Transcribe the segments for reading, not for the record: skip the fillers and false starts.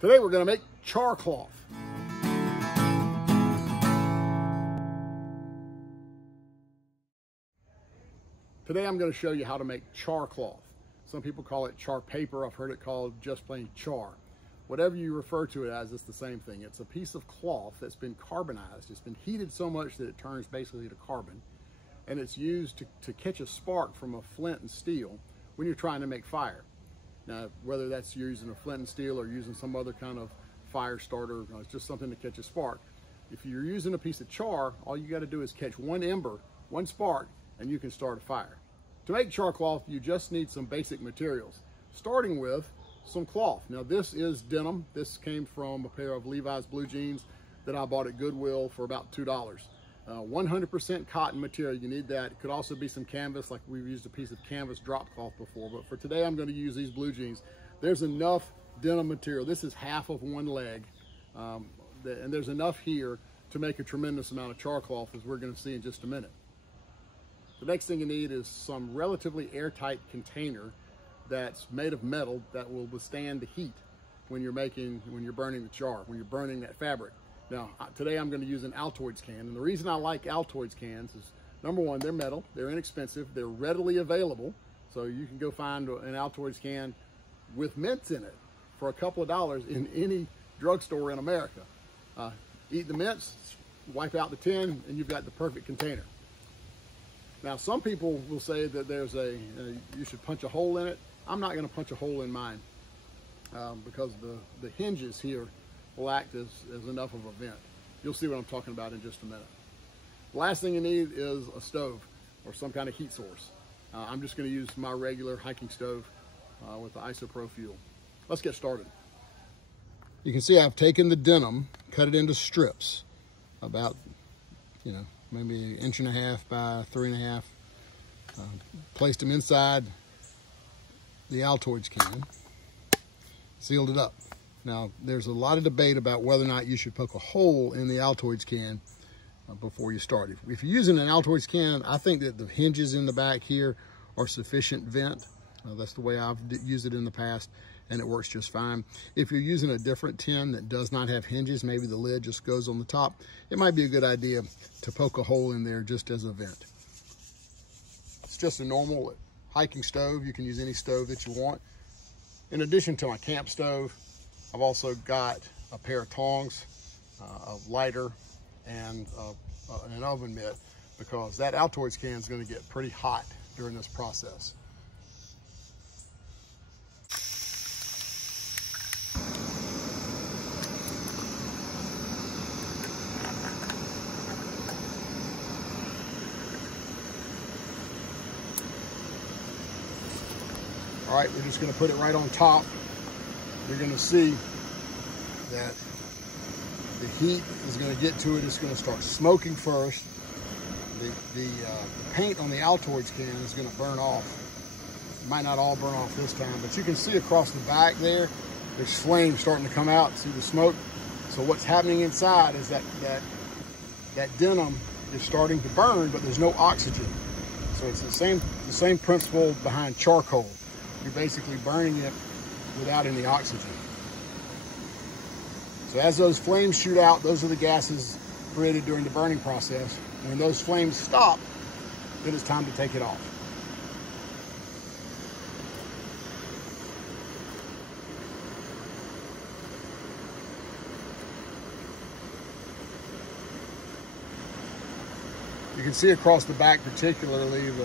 Today we're going to make char cloth. Today I'm going to show you how to make char cloth. Some people call it char paper. I've heard it called just plain char. Whatever you refer to it as, it's the same thing. It's a piece of cloth that's been carbonized. It's been heated so much that it turns basically to carbon. And it's used to catch a spark from a flint and steel when you're trying to make fire. Now, whether that's using a flint and steel or using some other kind of fire starter, it's just something to catch a spark. If you're using a piece of char, all you got to do is catch one ember, one spark, and you can start a fire. To make char cloth, you just need some basic materials, starting with some cloth. Now, this is denim. This came from a pair of Levi's blue jeans that I bought at Goodwill for about $2. 100% cotton material, you need that. It could also be some canvas, like we've used a piece of canvas drop cloth before, but for today I'm going to use these blue jeans. There's enough denim material. This is half of one leg, and there's enough here to make a tremendous amount of char cloth, as we're going to see in just a minute. The next thing you need is some relatively airtight container that's made of metal that will withstand the heat when you're burning the char, when you're burning that fabric. Now, today I'm going to use an Altoids can, and the reason I like Altoids cans is, number one, they're metal, they're inexpensive, they're readily available, so you can go find an Altoids can with mints in it for a couple of dollars in any drugstore in America. Eat the mints, wipe out the tin, and you've got the perfect container. Now, some people will say that you should punch a hole in it. I'm not going to punch a hole in mine because the hinges here will act as enough of a vent. You'll see what I'm talking about in just a minute. The last thing you need is a stove or some kind of heat source. I'm just going to use my regular hiking stove with the isopro fuel. Let's get started. You can see I've taken the denim, cut it into strips, about, maybe 1.5 inches by 3.5. Placed them inside the Altoids can, sealed it up. Now, there's a lot of debate about whether or not you should poke a hole in the Altoids can before you start. If you're using an Altoids can, I think that the hinges in the back here are sufficient vent. That's the way I've used it in the past, and it works just fine. If you're using a different tin that does not have hinges, maybe the lid just goes on the top, it might be a good idea to poke a hole in there just as a vent. It's just a normal hiking stove. You can use any stove that you want. In addition to my camp stove, I've also got a pair of tongs, a lighter, and an oven mitt, because that Altoids can is going to get pretty hot during this process. All right, we're just going to put it right on top. You're going to see that the heat is going to get to it. It's going to start smoking first. The paint on the Altoids can is going to burn off. It might not all burn off this time, but you can see across the back there's flames starting to come out. See the smoke? So what's happening inside is that denim is starting to burn, but there's no oxygen. So it's the same principle behind charcoal. You're basically burning it without any oxygen. So as those flames shoot out, those are the gases created during the burning process. When those flames stop, then it's time to take it off. You can see across the back particularly, the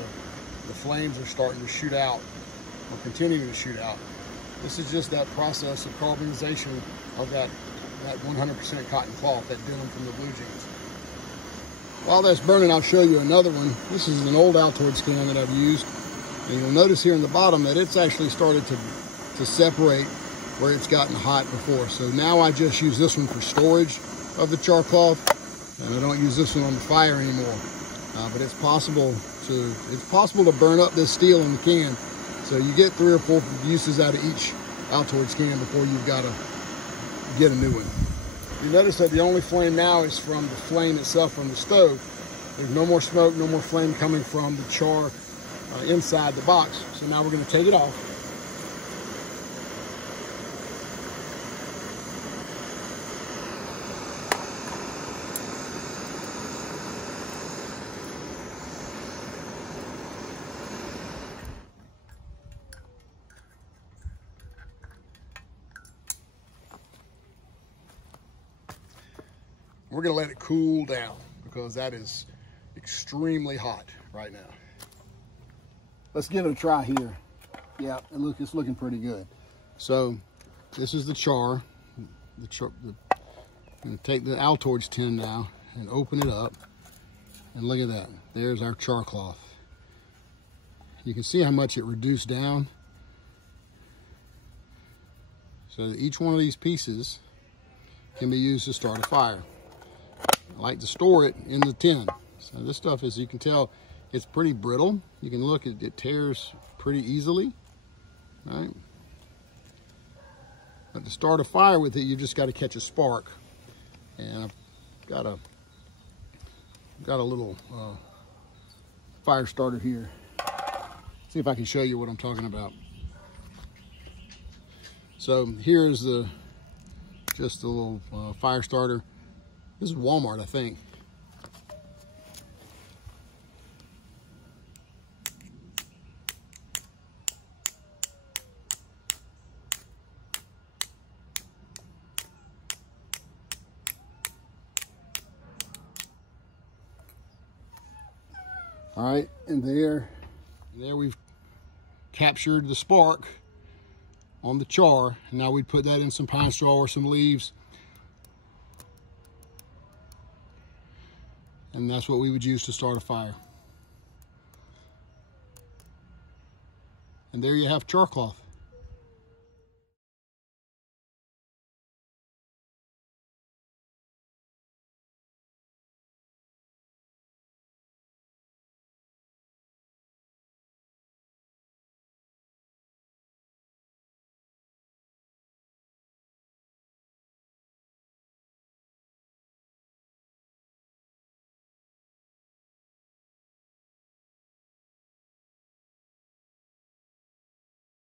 flames are starting to shoot out, or continuing to shoot out. This is just that process of carbonization of that 100% cotton cloth, that denim from the blue jeans. While that's burning, I'll show you another one. This is an old Altoids can that I've used. And you'll notice here in the bottom that it's actually started to separate where it's gotten hot before. So now I just use this one for storage of the char cloth, and I don't use this one on the fire anymore. But it's possible to burn up this steel in the can. So you get 3 or 4 uses out of each Altoids can before you've got to get a new one. You notice that the only flame now is from the flame itself from the stove. There's no more smoke, no more flame coming from the char inside the box. So now we're going to take it off. We're gonna let it cool down because that is extremely hot right now. Let's give it a try here. Yeah, and look, it's looking pretty good. So this is the char. I'm gonna take the Altoids tin now and open it up, and look at that. There's our char cloth. You can see how much it reduced down. So that each one of these pieces can be used to start a fire. I like to store it in the tin. So this stuff, as you can tell, it's pretty brittle. You can look, it tears pretty easily, right? But to start a fire with it, you've just got to catch a spark. And I've got a little fire starter here. See if I can show you what I'm talking about. So here's just a little fire starter. This is Walmart, I think. All right, and there we've captured the spark on the char. And now we'd put that in some pine straw or some leaves. And that's what we would use to start a fire. And there you have char cloth.